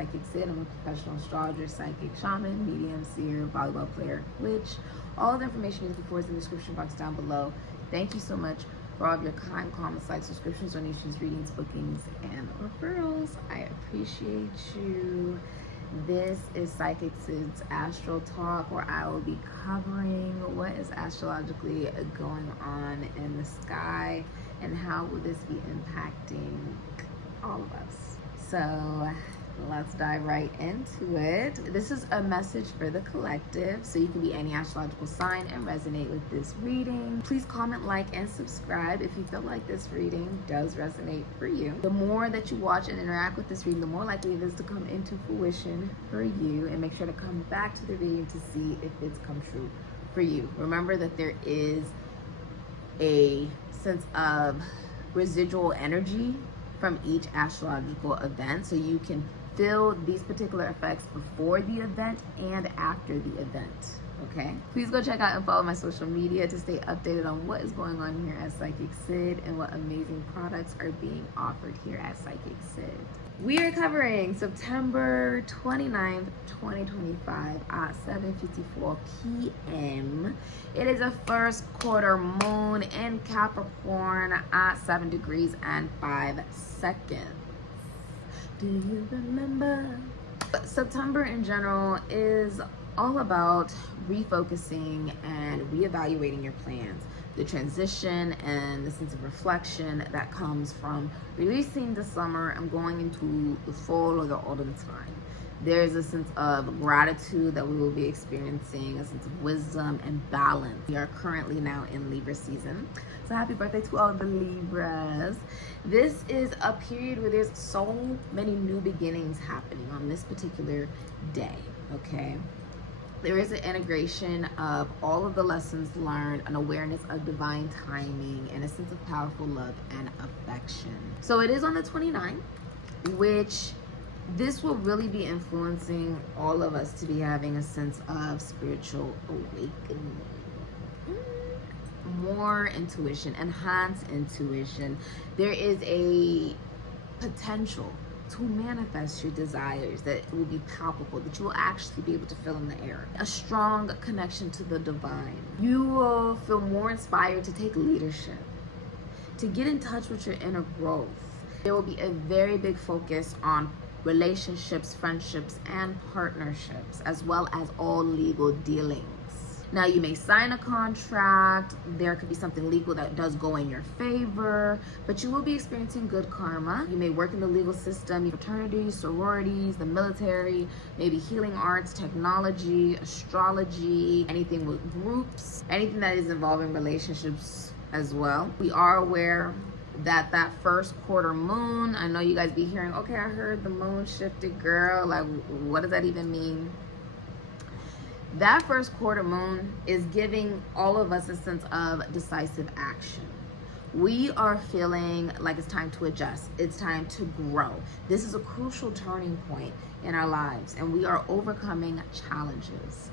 Psychic Syd. I'm a professional astrologer, psychic, shaman, medium, seer, volleyball player, witch. All the information you're looking for is in the description box down below. Thank you so much for all of your kind comments, likes, subscriptions, donations, readings, bookings, and referrals. I appreciate you. This is Sikiksyd'S Astro Talk, where I will be covering what is astrologically going on in the sky and how will this be impacting all of us. So let's dive right into it. This is a message for the collective, so you can be any astrological sign and resonate with this reading. Please comment, like, and subscribe if you feel like this reading does resonate for you. The more that you watch and interact with this reading, the more likely it is to come into fruition for you, and make sure to come back to the reading to see if it's come true for you. Remember that there is a sense of residual energy from each astrological event, so you can feel these particular effects before the event and after the event. Okay, please go check out and follow my social media to stay updated on what is going on here at Psychic Syd and what amazing products are being offered here at Psychic Syd. We are covering September 29th, 2025 at 7:54 p.m. It is a first quarter moon in Capricorn at 7 degrees and 5 seconds. Do you remember? September in general is all about refocusing and reevaluating your plans. The transition and the sense of reflection that comes from releasing the summer and going into the fall or the autumn time. There's a sense of gratitude that we will be experiencing, a sense of wisdom and balance. We are currently now in Libra season. So happy birthday to all the Libras. This is a period where there's so many new beginnings happening on this particular day, okay? There is an integration of all of the lessons learned, an awareness of divine timing, and a sense of powerful love and affection. So it is on the 29th, which this will really be influencing all of us to be having a sense of spiritual awakening. More intuition, enhanced intuition. There is a potential to manifest your desires that will be palpable, that you will actually be able to feel in the air. A strong connection to the divine. You will feel more inspired to take leadership, to get in touch with your inner growth. There will be a very big focus on relationships, friendships, and partnerships, as well as all legal dealings. Now, you may sign a contract. There could be something legal that does go in your favor, but you will be experiencing good karma. You may work in the legal system, fraternities, sororities, the military, maybe healing arts, technology, astrology, anything with groups, anything that is involving relationships as well. We are aware that first quarter moon, I know you guys be hearing, okay, I heard the moon shifted, girl. Like, what does that even mean? That first quarter moon is giving all of us a sense of decisive action. We are feeling like it's time to adjust. It's time to grow. This is a crucial turning point in our lives, and we are overcoming challenges.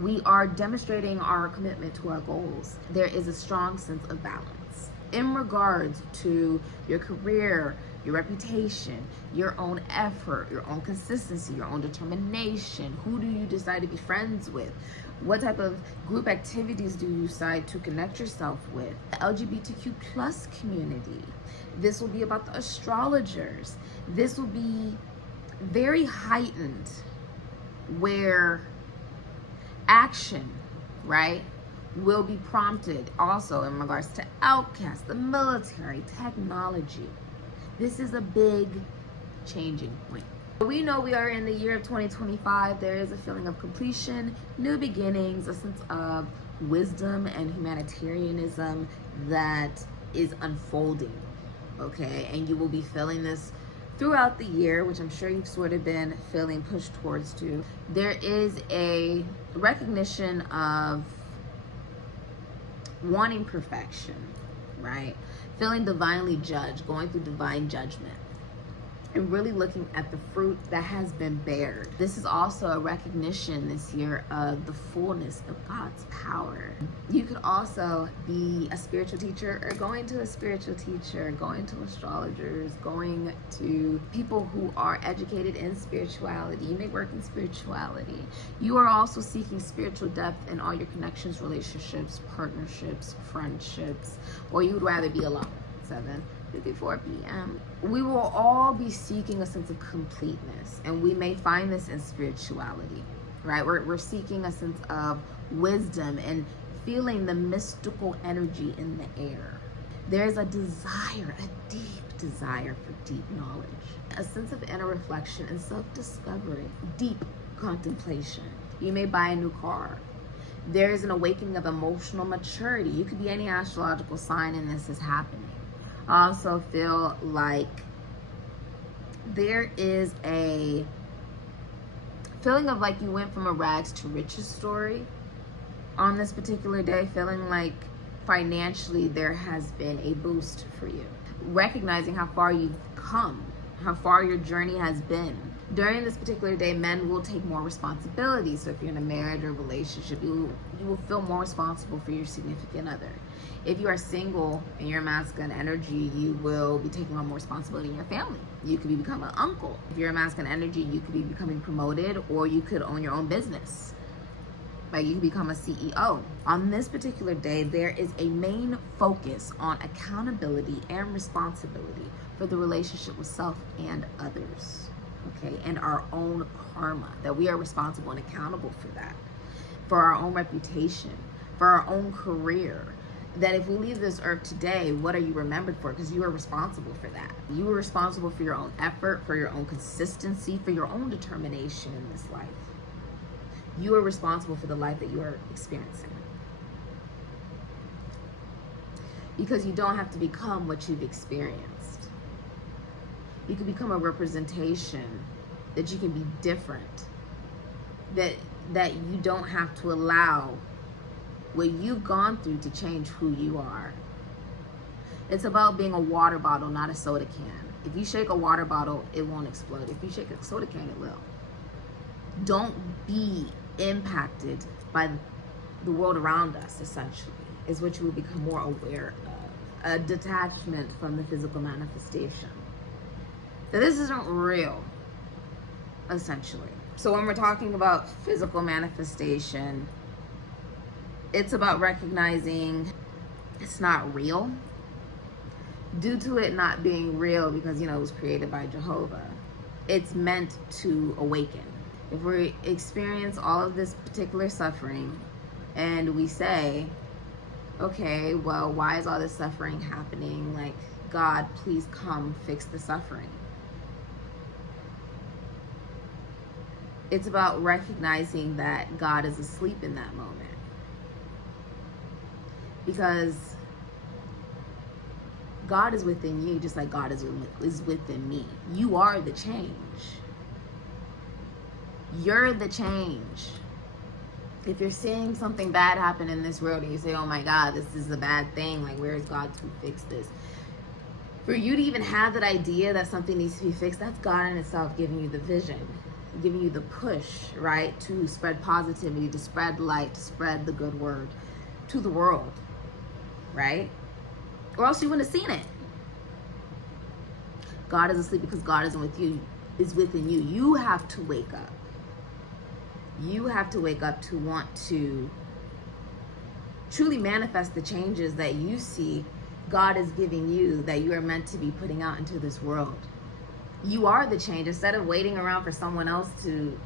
We are demonstrating our commitment to our goals. There is a strong sense of balance in regards to your career, your reputation, your own effort, your own consistency, your own determination. Who do you decide to be friends with? What type of group activities do you decide to connect yourself with? The LGBTQ plus community. This will be about the astrologers. This will be very heightened, where action, right, will be prompted also in regards to outcasts, the military, technology. This is a big changing point. We know we are in the year of 2025. There is a feeling of completion, new beginnings, a sense of wisdom and humanitarianism that is unfolding, okay? And you will be feeling this throughout the year, which I'm sure you've sort of been feeling pushed towards too. There is a recognition of wanting perfection, right? Feeling divinely judged, going through divine judgment. and really looking at the fruit that has been bared. This is also a recognition this year of the fullness of God's power. You could also be a spiritual teacher, or going to a spiritual teacher, going to astrologers, going to people who are educated in spirituality. You may work in spirituality. You are also seeking spiritual depth in all your connections, relationships, partnerships, friendships, or you would rather be alone. 7:54 p.m. We will all be seeking a sense of completeness, and we may find this in spirituality, right? We're seeking a sense of wisdom and feeling the mystical energy in the air. There's a desire, a deep desire for deep knowledge, a sense of inner reflection and self-discovery, deep contemplation. You may buy a new car. There is an awakening of emotional maturity. You could be any astrological sign and this is happening. I also feel like there is a feeling of like you went from a rags to riches story on this particular day, feeling like financially there has been a boost for you. Recognizing how far you've come, how far your journey has been. During this particular day, men will take more responsibility. So if you're in a marriage or relationship, you will feel more responsible for your significant other. If you are single and you're masculine energy, you will be taking on more responsibility in your family. You could be becoming an uncle. If you're a masculine energy, you could be becoming promoted, or you could own your own business. Like you could become a CEO. On this particular day, there is a main focus on accountability and responsibility for the relationship with self and others. Okay, and our own karma, that we are responsible and accountable for that, for our own reputation, for our own career. That if we leave this earth today, what are you remembered for? Because you are responsible for that. You are responsible for your own effort, for your own consistency, for your own determination in this life. You are responsible for the life that you are experiencing. Because you don't have to become what you've experienced. You can become a representation, that you can be different, that you don't have to allow what you've gone through to change who you are. It's about being a water bottle, not a soda can. If you shake a water bottle, it won't explode. If you shake a soda can, it will. Don't be impacted by the world around us, essentially, is what you will become more aware of. A detachment from the physical manifestation. That this isn't real, essentially. So when we're talking about physical manifestation, it's about recognizing it's not real. Due to it not being real, because it was created by Jehovah, it's meant to awaken. If we experience all of this particular suffering and we say, okay, well, why is all this suffering happening? Like, God, please come fix the suffering. It's about recognizing that God is asleep in that moment. Because God is within you, just like God is within me. You are the change. You're the change. If you're seeing something bad happen in this world and you say, oh my God, this is a bad thing, like where is God to fix this? For you to even have that idea that something needs to be fixed, that's God in itself giving you the vision, giving you the push, right? To spread positivity, to spread light, to spread the good word to the world, right? Or else you wouldn't have seen it. God is asleep because God isn't with you, is within you. You have to wake up. You have to wake up to want to truly manifest the changes that you see God is giving you, that you are meant to be putting out into this world. You are the change. Instead of waiting around for someone else to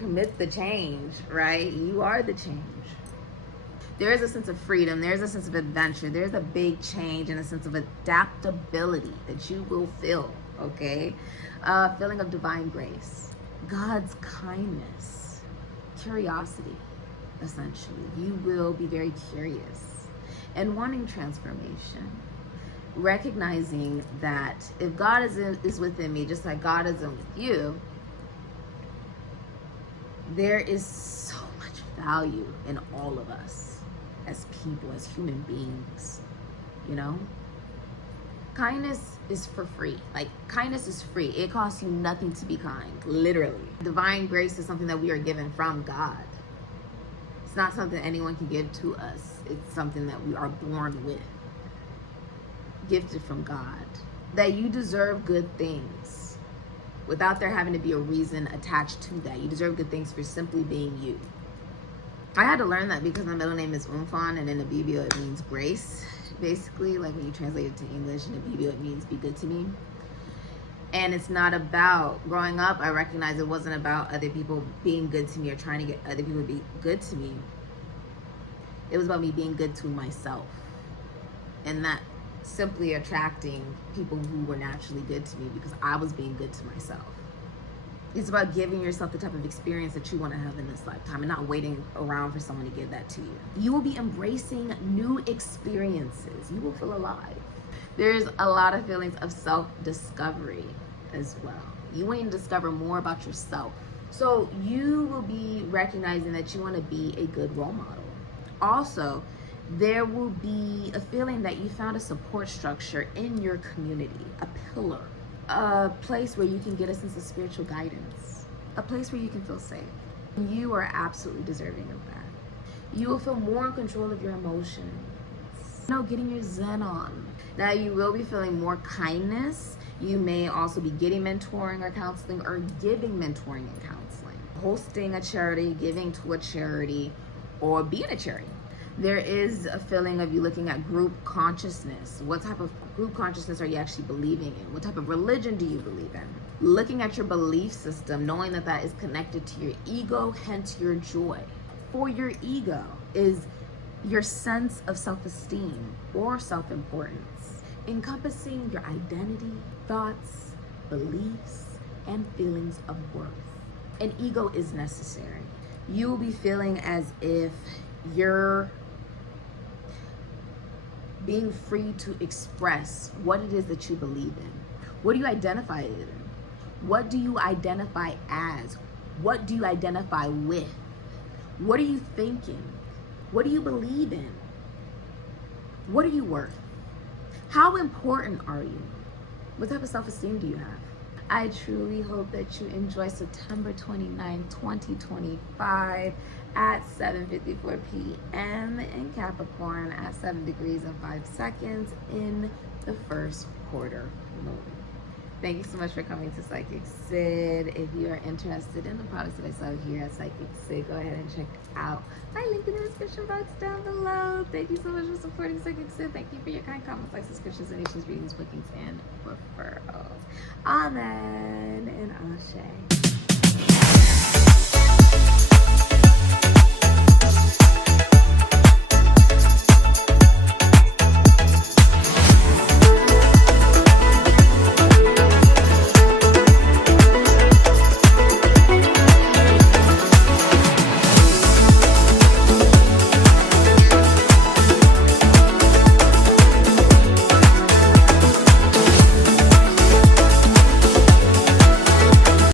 commit the change, right? You are the change. There is a sense of freedom. There's a sense of adventure. There's a big change and a sense of adaptability that you will feel, okay? Feeling of divine grace, God's kindness, curiosity, essentially. You will be very curious and wanting transformation. Recognizing that if God is within me, just like God is with you, there is so much value in all of us as people, as human beings, Kindness is for free. Like, kindness is free. It costs you nothing to be kind, literally. Divine grace is something that we are given from God. It's not something anyone can give to us. It's something that we are born with, gifted from God. That you deserve good things without there having to be a reason attached to that. You deserve good things for simply being you. I had to learn that because my middle name is Umfan, and in Abibio it means grace. Basically, like when you translate it to English, in Abibio it means be good to me. And it's not about, growing up, I recognized it wasn't about other people being good to me or trying to get other people to be good to me. It was about me being good to myself. And that simply attracting people who were naturally good to me because I was being good to myself. It's about giving yourself the type of experience that you want to have in this lifetime and not waiting around for someone to give that to you. You will be embracing new experiences. You will feel alive. There's a lot of feelings of self-discovery as well. You want to discover more about yourself. So you will be recognizing that you want to be a good role model. Also, there will be a feeling that you found a support structure in your community, a pillar, a place where you can get a sense of spiritual guidance, a place where you can feel safe. You are absolutely deserving of that. You will feel more in control of your emotions. Getting your zen on. Now you will be feeling more kindness. You may also be getting mentoring or counseling, or giving mentoring and counseling, hosting a charity, giving to a charity, or being a charity. There is a feeling of you looking at group consciousness. What type of group consciousness are you actually believing in? What type of religion do you believe in? Looking at your belief system, knowing that that is connected to your ego, hence your joy. For your ego is your sense of self-esteem or self-importance, encompassing your identity, thoughts, beliefs, and feelings of worth. An ego is necessary. You will be feeling as if you're being free to express what it is that you believe in. What do you identify in? What do you identify as? What do you identify with? What are you thinking? What do you believe in? What are you worth? How important are you? What type of self-esteem do you have? I truly hope that you enjoy September 29, 2025 at 7:54 p.m. in Capricorn at 7 degrees and 5 seconds in the first quarter moon. Thank you so much for coming to Psychic Syd. If you are interested in the products that I sell here at Psychic Syd, go ahead and check out my link in the description box down below. Thank you so much for supporting Psychic Syd. Thank you for your kind comments, likes, subscriptions, donations, readings, bookings, and referrals. Amen and Ashe.